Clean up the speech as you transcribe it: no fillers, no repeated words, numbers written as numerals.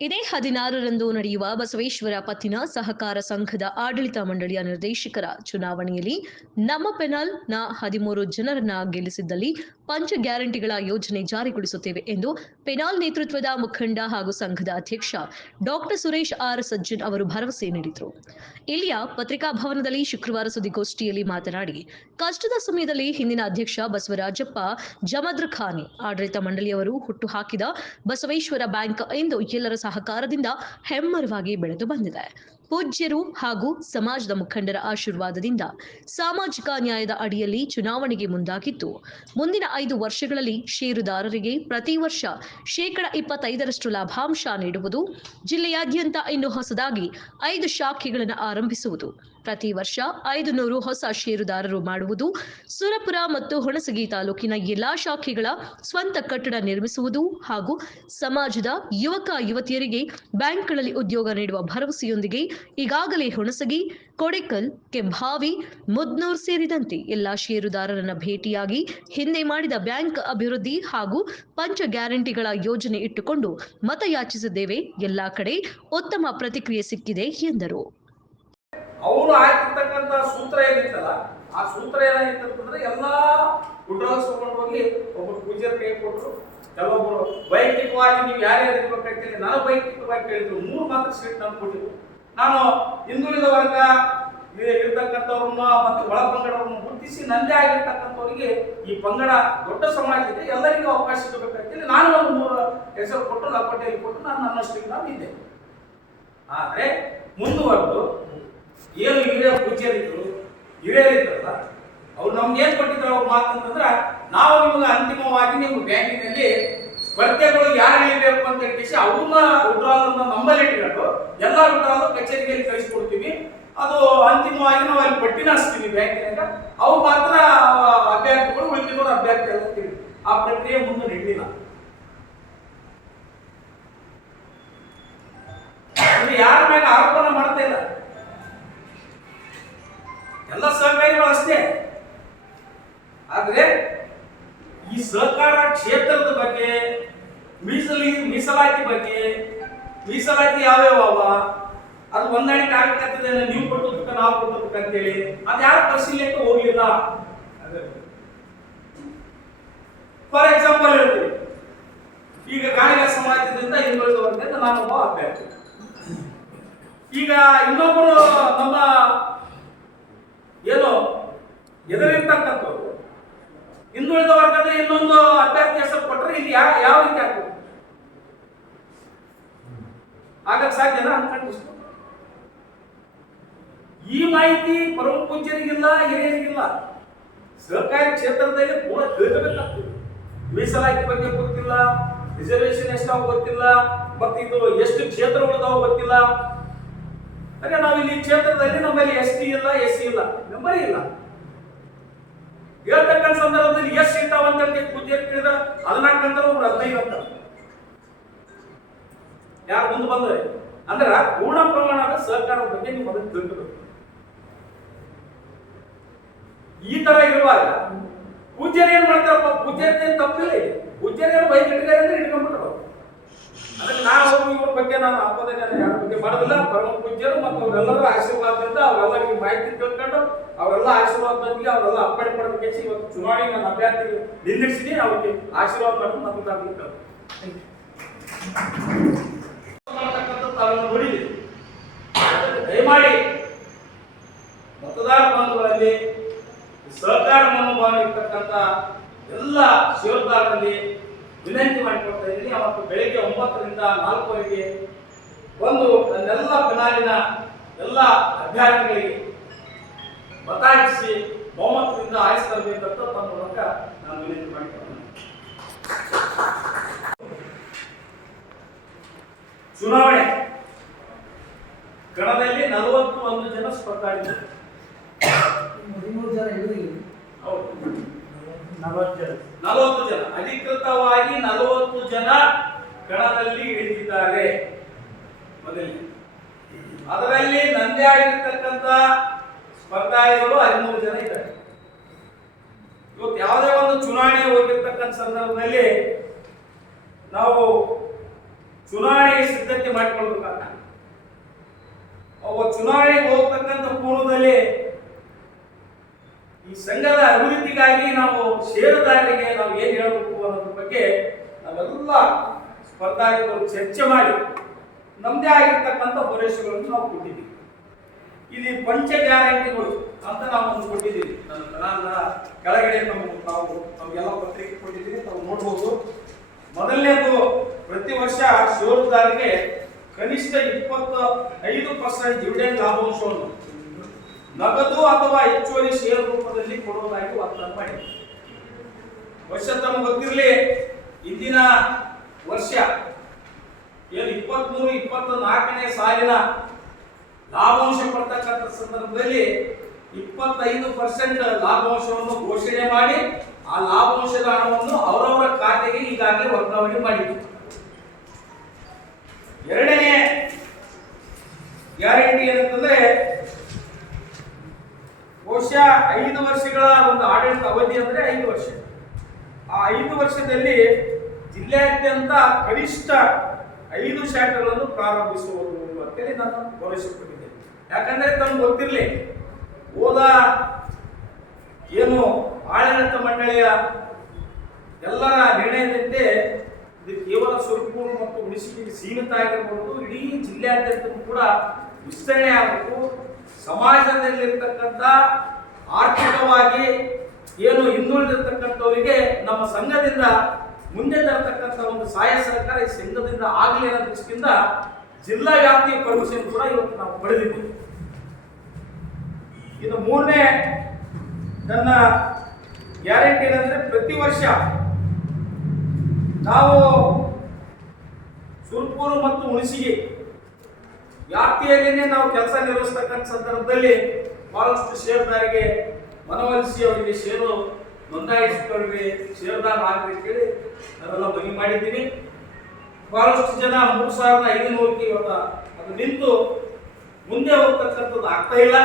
ಇದೇ 16ರಂದು ನಡೆಯುವ ಬಸವೇಶ್ವರ ಪತ್ತಿನ ಸಹಕಾರ ಸಂಘದ ಆಡಳಿತ ಮಂಡಳಿಯ ನಿರ್ದೇಶಕರ ಚುನಾವಣೆಯಲ್ಲಿ ನಮ್ಮ ಪೆನಲ್ನ 13 ಜನರನ್ನ ಗೆಲ್ಲಿಸಿದ್ದಲ್ಲಿ ಪಂಚ ಗ್ಯಾರಂಟಿಗಳ ಯೋಜನೆ ಜಾರಿಗೊಳಿಸುತ್ತೇವೆ ಎಂದು ಪೆನಾಲ್ ನೇತೃತ್ವದ ಮುಖಂಡ ಹಾಗೂ ಸಂಘದ ಅಧ್ಯಕ್ಷ ಡಾಕ್ಟರ್ ಸುರೇಶ್ ಆರ್ ಸಜ್ಜನ್ ಅವರು ಭರವಸೆ ನೀಡಿದರು. ಇಲ್ಲಿಯ ಪತ್ರಿಕಾ ಭವನದಲ್ಲಿ ಶುಕ್ರವಾರ ಸುದ್ದಿಗೋಷ್ಠಿಯಲ್ಲಿ ಮಾತನಾಡಿ, ಕಷ್ಟದ ಸಮಯದಲ್ಲಿ ಹಿಂದಿನ ಅಧ್ಯಕ್ಷ ಬಸವರಾಜಪ್ಪ ಜಮದ್ರಖಾನಿ ಆಡಳಿತ ಮಂಡಳಿಯವರು ಹುಟ್ಟುಹಾಕಿದ ಬಸವೇಶ್ವರ ಬ್ಯಾಂಕ್ ಎಂದು ಎಲ್ಲರ ಸಹಕಾರದಿಂದ ಹೆಮ್ಮರವಾಗಿ ಬೆಳೆದು ಬಂದಿದೆ. ಪೂಜ್ಯರು ಹಾಗೂ ಸಮಾಜದ ಮುಖಂಡರ ಆಶೀರ್ವಾದದಿಂದ ಸಾಮಾಜಿಕ ನ್ಯಾಯದ ಅಡಿಯಲ್ಲಿ ಚುನಾವಣೆಗೆ ಮುಂದಾಗಿದ್ದು, ಮುಂದಿನ 5 ವರ್ಷಗಳಲ್ಲಿ ಷೇರುದಾರರಿಗೆ ಪ್ರತಿ ವರ್ಷ 25% ಲಾಭಾಂಶ ನೀಡುವುದು, ಜಿಲ್ಲೆಯಾದ್ಯಂತ ಇನ್ನು ಹೊಸದಾಗಿ 5 ಶಾಖೆಗಳನ್ನು ಆರಂಭಿಸುವುದು, ಪ್ರತಿ ವರ್ಷ 500 ಹೊಸ ಷೇರುದಾರರು ಮಾಡುವುದು, ಸುರಪುರ ಮತ್ತು ಹುಣಸಗಿ ತಾಲೂಕಿನ ಎಲ್ಲಾ ಶಾಖೆಗಳ ಸ್ವಂತ ಕಟ್ಟಡ ನಿರ್ಮಿಸುವುದು ಹಾಗೂ ಸಮಾಜದ ಯುವಕ ಯುವತಿಯರಿಗೆ ಬ್ಯಾಂಕ್ಗಳಲ್ಲಿ ಉದ್ಯೋಗ ನೀಡುವ ಭರವಸೆಯೊಂದಿಗೆ ಈಗಾಗಲೇ ಹುಣಸಗಿ, ಕೊಡೆಕಲ್, ಕೆಂಭಾವಿ, ಮುದ್ನೂರ್ ಸೇರಿದಂತೆ ಎಲ್ಲಾ ಷೇರುದಾರರನ್ನ ಭೇಟಿಯಾಗಿ ಹಿಂದೆ ಮಾಡಿದ ಬ್ಯಾಂಕ್ ಅಭಿವೃದ್ಧಿ ಹಾಗೂ ಪಂಚ ಗ್ಯಾರಂಟಿಗಳ ಯೋಜನೆ ಇಟ್ಟುಕೊಂಡು ಮತ ಯಾಚಿಸಿದ್ದೇವೆ. ಎಲ್ಲಾ ಕಡೆ ಉತ್ತಮ ಪ್ರತಿಕ್ರಿಯೆ ಸಿಕ್ಕಿದೆ ಎಂದರು. ಅವರು ಹಾಕಿರ್ತಕ್ಕಂಥ ಸೂತ್ರ ಏನಿತ್ತಲ್ಲ, ಆ ಸೂತ್ರ ಏನಾಗಿತ್ತಂತಂದ್ರೆ ಎಲ್ಲಾ ವಿಡ್ರಾಲ್ಸ್ ತಗೊಂಡು ಹೋಗಿ ಒಬ್ಬರು ಪೂಜಾರಿ ಕೈ ಕೊಟ್ಟರು. ಕೆಲವೊಬ್ಬರು ವೈಯಕ್ತಿಕವಾಗಿ ನೀವು ಯಾರ್ಯಾರು ಇರ್ಬೇಕಂತೇಳಿ ನಾನು ವೈಯಕ್ತಿಕವಾಗಿ ಕೇಳಿದ್ರು. 3 ಮಾತ್ರ ಸೀಟ್ ನಾನು ಕೊಟ್ಟಿದ್ರು. ನಾನು ಹಿಂದುಳಿದ ವರ್ಗ ಇರ್ತಕ್ಕಂಥವ್ರನ್ನ ಮತ್ತೆ ಒಳ ಪಂಗಡವನ್ನು ಗುರುತಿಸಿ ನಂದೇ ಆಗಿರ್ತಕ್ಕಂಥವ್ರಿಗೆ ಈ ಪಂಗಡ ದೊಡ್ಡ ಸಮಾಜ ಇದೆ, ಎಲ್ಲರಿಗೂ ಅವಕಾಶ ಸಿಗಬೇಕಂತೇಳಿ ನಾನು ಒಂದು 3 ಹೆಸರು ಕೊಟ್ಟು ಲಕೋಟೆಯಲ್ಲಿ ಕೊಟ್ಟು ನಾನು ನನ್ನಷ್ಟಿಗೆ ನಾನು ಇದ್ದೆ. ಆದ್ರೆ ಮುಂದುವರೆದು ಏನು ಹಿರಿಯ ಪೂಜ್ಯರಿದ್ರು ಹಿರಿಯರಿದ್ರಲ್ಲ, ಅವ್ರು ನಮ್ಗೆ ಏನ್ ಕೊಟ್ಟಿದ್ರು ಅವ್ರ ಮಾತಂತಂದ್ರ, ನಾವು ನಿಮ್ಗೆ ಅಂತಿಮವಾಗಿ ನಿಮ್ಮ ಬ್ಯಾಂಕಿನಲ್ಲಿ ಸ್ಪರ್ಧೆಗಳು ಯಾರು ಇರಬೇಕು ಅಂತ ಹೇಳಿ ಅವ್ರನ್ನ ವಿಡ್ರಾಲ್ ನಂಬರ್ ಇಟ್ಕೊಂಡು ಎಲ್ಲ ವಿಡ್ರಾಲ್ ಕಚೇರಿಗೆ ಕಳಿಸ್ಕೊಡ್ತೀವಿ. ಅದು ಅಂತಿಮವಾಗಿ ನಾವು ಅಲ್ಲಿ ಪಟ್ಟಿನ ಹಚ್ತೀವಿ ಬ್ಯಾಂಕಿನಾಗ. ಅವ್ರು ಮಾತ್ರ ಅಭ್ಯರ್ಥಿಗಳು, ಉಳಿದಿರೋರು ಅಭ್ಯರ್ಥಿ ಆಗ್ತೀವಿ. ಆ ಪ್ರಕ್ರಿಯೆ ಮುಂದೆ ನಡೆದಿಲ್ಲ. ಯಾರ ಮ್ಯಾಗ ಆರೋಪನ ಮಾಡ್ತಾ ಇಲ್ಲ, ಎಲ್ಲ ಸಹಕಾರಿಗಳು ಅಷ್ಟೇ. ಆದ್ರೆ ಈ ಸಹಕಾರ ಕ್ಷೇತ್ರದ ಬಗ್ಗೆ, ಮೀಸಲಾತಿ ಬಗ್ಗೆ, ಮೀಸಲಾತಿ ಯಾವ್ಯಾವ ಅದು ಹೊಂದಾಣಿಕೆ ಆಗಕತ್ತದೆ, ನೀವು ಕೊಟ್ಟದಕ್ಕ ನಾವು ಕೊಟ್ಟದಕ್ಕ ಅಂತೇಳಿ ಅದು ಯಾರು ಪರಿಶೀಲನೆಗೆ ಹೋಗ್ಲಿಲ್ಲ. ಫಾರ್ ಎಕ್ಸಾಂಪಲ್ ಹೇಳ್ತೀವಿ, ಈಗ ಗಾಣಿಗ ಸಮಾಜದಿಂದ ಹಿಂದುಳಿದ ವರ್ಗದಿಂದ ನಾನೊಬ್ಬ ಅಭ್ಯರ್ಥಿ. ಈಗ ಇನ್ನೊಬ್ಬರು ನಮ್ಮ ಏನು ಎದುರಿರ್ತಕ್ಕಂಥವ್ರು ಹಿಂದುಳಿದ ವರ್ಗದ ಇನ್ನೊಂದು ಅಭ್ಯರ್ಥಿ ಹೆಸರು ಕೊಟ್ಟರೆ ಇಲ್ಲಿ ಯಾವ ರೀತಿ ಆಗ್ತದೆ? ಆಗಕ್ಕೆ ಸಾಧ್ಯನಾ ಅನ್ಕೊಂಡಿಷ್ಟು? ಈ ಮಾಹಿತಿ ಪರಮ ಪೂಜ್ಯರಿಗಿಲ್ಲ, ಹಿರಿಯರಿಗಿಲ್ಲ. ಸಹಕಾರಿ ಕ್ಷೇತ್ರದಲ್ಲಿ ಪೂರ ತಿಳ್ಕೋಬೇಕಾಗ್ತದೆ. ಮೀಸಲಾತಿ ಬಗ್ಗೆ ಗೊತ್ತಿಲ್ಲ, ರಿಸರ್ವೇಶನ್ ಎಷ್ಟಾವ ಗೊತ್ತಿಲ್ಲ, ಮತ್ತೆ ಇದು ಎಷ್ಟು ಕ್ಷೇತ್ರಗಳಿದಾವ ಗೊತ್ತಿಲ್ಲ. ಅದೇ ನಾವು ಇಲ್ಲಿ ಕ್ಷೇತ್ರದಲ್ಲಿ ನಮ್ಮಲ್ಲಿ ST ಇಲ್ಲ, SC ಇಲ್ಲ, ಮೆಂಬರ್ ಇಲ್ಲ. ಹೇಳ್ತಕ್ಕಂಥ ಸಂದರ್ಭದಲ್ಲಿ ಎಷ್ಟು ಇರ್ತಾವ ಅಂತ ಪೂಜೆ ಕೇಳಿದ 14 ಅಂತಾರೆ, ಒಬ್ರು 15 ಅಂತಾರೆ. ಯಾರು ಮುಂದೆ ಬಂದ್ರೆ ಅಂದ್ರ ಪೂರ್ಣ ಪ್ರಮಾಣದ ಸಹಕಾರದ ಬಗ್ಗೆ ನೀವು ಮೊದಲು ತಿಳ್ಕೋಬೇಕು. ಈ ತರ ಇರುವಾಗ ಪೂಜ್ಯರು ಏನ್ ಮಾಡ್ತಾರಪ್ಪ, ಪೂಜ್ಯರ ತಪ್ಪಿಲ್ಲ. ಪೂಜ್ಯರು ಬೈಕ್ ಇಟ್ಟಾರೆ ಅಂದ್ರೆ ಇಟ್ಕೊಂಡ್ಬಿಟ್ರು. ಅದಕ್ಕೆ ನಾವು ಇವ್ರ ಬಗ್ಗೆ ನಾನು ಅಪ್ಪದ ಯಾರ ಬಗ್ಗೆ ಮಾಡೋದಿಲ್ಲ. ಪರಮ ಪೂಜ್ಯರು ಮತ್ತು ಅವರೆಲ್ಲರೂ ಆಶೀರ್ವಾದದಿಂದ ಅವರೆಲ್ಲರಿಗೆ ಮಾಹಿತಿ ತಿಳ್ಕೊಂಡು ಅವೆಲ್ಲ ಆಶೀರ್ವಾದದೊಂದಿಗೆ ಅವರೆಲ್ಲ ಅಪ್ಪಣೆ ಪಡೆದಕ್ಕೆ ಇವತ್ತು ಚುನಾವಣೆ ನನ್ನ ಅಭ್ಯರ್ಥಿ ನಿಲ್ಲಿಸಿದೀನಿ. ಅವ್ರಿಗೆ ಆಶೀರ್ವಾದ ಮಾಡಿ ಮತದಾರರು ನೋಡಿದ್ವಿ. ದಯಮಾಡಿ ಮತದಾರ ಬಂಧುಗಳಲ್ಲಿ ಸಹಕಾರ ಮನೋಭಾವ ಇರ್ತಕ್ಕಂಥ ಎಲ್ಲ ಷೇರುದಾರರಲ್ಲಿ ವಿನಂತಿ ಮಾಡಿಕೊಡ್ತಾ ಇದ್ದೀನಿ. ಅವತ್ತು ಬೆಳಿಗ್ಗೆ 9ರಿಂದ 4ವರೆಗೆ ಒಂದು ನನ್ನೆಲ್ಲ ಪೆನಾಲಿನ ಎಲ್ಲ ಅಭ್ಯರ್ಥಿಗಳಿಗೆ ಮತಾಯಿಸಿ ಬಹುಮತದಿಂದ ಆಯ್ಕೆ ತರಬೇಕಂತ ತಮ್ಮ ಮೂಲಕ ನಾನು ವಿನಂತಿ ಮಾಡಿಕೊಡ್ತೇನೆ. ಚುನಾವಣೆ ಕಣದಲ್ಲಿ 41 ಜನ ಸ್ಪರ್ಧಾಗಿದ್ದರು. 40 ಜನ ಅಧಿಕೃತವಾಗಿ 40 ಜನ ಕಣದಲ್ಲಿ ಇಳಿದಿದ್ದಾರೆ. ಮೊದಲನೇ ಅದರಲ್ಲಿ ನಂದೇ ಆಗಿರ್ತಕ್ಕಂಥ ಸ್ಪರ್ಧಾಗಿಗಳು 13 ಜನ ಇದ್ದಾರೆ. ಇವತ್ತು ಯಾವುದೇ ಒಂದು ಚುನಾವಣೆ ಹೋಗಿರ್ತಕ್ಕಂಥ ಸಂದರ್ಭದಲ್ಲಿ ನಾವು ಚುನಾವಣೆಗೆ ಸಿದ್ಧತೆ ಮಾಡಿಕೊಳ್ಬೇಕಾಗ್ತದೆ. ಅವ ಚುನಾವಣೆಗೆ ಹೋಗ್ತಕ್ಕಂಥ ಪೂರ್ವದಲ್ಲಿ ಈ ಸಂಘದ ಅಭಿವೃದ್ಧಿಗಾಗಿ ನಾವು ಷೇರುದಾರರಿಗೆ ನಾವು ಏನ್ ಹೇಳಬೇಕು ಅನ್ನೋದ್ರ ಬಗ್ಗೆ ನಾವೆಲ್ಲ ಸ್ಪರ್ಧಾರ್ಥಿಗಳು ಚರ್ಚೆ ಮಾಡಿ ನಮ್ದೇ ಆಗಿರ್ತಕ್ಕಂಥ ಭರವಸೆಗಳನ್ನು ನಾವು ಕೊಟ್ಟಿದ್ದೀವಿ. ಇಲ್ಲಿ ಪಂಚ ಗ್ಯಾರಂಟಿಗಳು ಅಂತ ನಾವು ಒಂದು ಕೊಟ್ಟಿದ್ದೀವಿ. ನನ್ನ ಕೆಳಗಡೆ ನಮಗೆಲ್ಲ ಪತ್ರಿಕೆ ಕೊಟ್ಟಿದ್ದೀವಿ, ತಾವು ನೋಡ್ಬೋದು. ಮೊದಲನೇದು, ಪ್ರತಿ ವರ್ಷ ಷೇರುದಾರರಿಗೆ ಕನಿಷ್ಠ 25% ಡಿವಿಡೆಂಡ್ ಲಾಭಾಂಶವನ್ನು ನಗದು ಅಥವಾ ಹೆಚ್ಚುವರಿ ಷೇರು ರೂಪದಲ್ಲಿ ಕೊಡುವುದಾಗಿ ವಾಗ್ದಾನ ಮಾಡಿದೆ. ವರ್ಷ ತಮಗೆ ಗೊತ್ತಿರಲಿ, ಇಂದಿನ ವರ್ಷ ಏನು 23-24ನೇ ಸಾಲಿನ ಲಾಭಾಂಶ ಕೊಡ್ತಕ್ಕಂಥ ಸಂದರ್ಭದಲ್ಲಿ 25% ಲಾಭಾಂಶವನ್ನು ಘೋಷಣೆ ಮಾಡಿ ಆ ಲಾಭಾಂಶದ ಹಣವನ್ನು ಅವರವರ ಖಾತೆಗೆ ಈಗಾಗಲೇ ವರ್ಗಾವಣೆ ಮಾಡಿದ್ರು. ಎರಡನೇ ಗ್ಯಾರಂಟಿ ಏನಂತಂದ್ರೆ, ಬಹುಶಃ 5 ವರ್ಷಗಳ ಒಂದು ಆಡಳಿತ ಅವಧಿ ಅಂದ್ರೆ 5 ವರ್ಷ. ಆ 5 ವರ್ಷದಲ್ಲಿ ಜಿಲ್ಲೆಯಾದ್ಯಂತ ಕನಿಷ್ಠ 5 ಶಾಖೆಗಳನ್ನು ಪ್ರಾರಂಭಿಸುವುದು ಅಂತೇಳಿ ನಾನು ಭರವಸೆ ಕೊಟ್ಟಿದ್ದೇನೆ. ಯಾಕಂದ್ರೆ ತಮ್ಗೆ ಗೊತ್ತಿರಲಿ, ಹೋದ ಏನು ಆಡಳಿತ ಮಂಡಳಿಯ ಎಲ್ಲರ ನಿರ್ಣಯದಂತೆ ಇದು ಕೇವಲ ಸುರ್ಪುರ್ ಮತ್ತು ಹುಣಸಗಿಗೆ ಸೀಮಿತ ಆಗಿರಬಹುದು, ಇಡೀ ಜಿಲ್ಲೆಯಾದ್ಯಂತ ಕೂಡ ವಿಸ್ತರಣೆ ಆಗಬೇಕು. ಸಮಾಜದಲ್ಲಿರ್ತಕ್ಕಂಥ ಆರ್ಥಿಕವಾಗಿ ಏನು ಹಿಂದುಳಿದಿರ್ತಕ್ಕಂಥವರಿಗೆ ನಮ್ಮ ಸಂಘದಿಂದ ಮುಂದೆ ತರತಕ್ಕಂಥ ಒಂದು ಸಹಾಯ ಸಹಕಾರ ಈ ಸಂಘದಿಂದ ಆಗಲಿ ಅನ್ನೋ ದೃಷ್ಟಿಯಿಂದ ಜಿಲ್ಲಾ ವ್ಯಾಪ್ತಿಯ ಪರ್ಮಿಷನ್ ಕೂಡ ಇವತ್ತು ನಾವು ಪಡೆದಿದ್ದೀವಿ. ಇದು ಮೂರನೇ ನನ್ನ ಗ್ಯಾರಂಟಿ ಏನಂದ್ರೆ, ಪ್ರತಿ ವರ್ಷ ನಾವು ಸುರ್ಪುರು ಮತ್ತು ಹುಣಸಗಿ ವ್ಯಾಪ್ತಿಯಲ್ಲಿನೇ ನಾವು ಕೆಲಸ ನಿರ್ವಹಿಸ್ತಕ್ಕಂಥ ಸಂದರ್ಭದಲ್ಲಿ ಬಹಳಷ್ಟು ಷೇರುದಾರರಿಗೆ ಮನವೊಲಿಸಿ ಅವರಿಗೆ ಷೇರು ನೋಂದಾಯಿಸಿಕೊಳ್ಳಿ, ಷೇರುದಾರ ಆಗಲಿ ಅಂತೇಳಿ ನಾವೆಲ್ಲ ಮನವಿ ಮಾಡಿದ್ದೀವಿ. ಬಹಳಷ್ಟು ಜನ 3500ಕ್ಕೆ ಇವತ್ತು ಅದು ನಿಂತು ಮುಂದೆ ಹೋಗ್ತಕ್ಕಂಥದ್ದು ಆಗ್ತಾ ಇಲ್ಲ.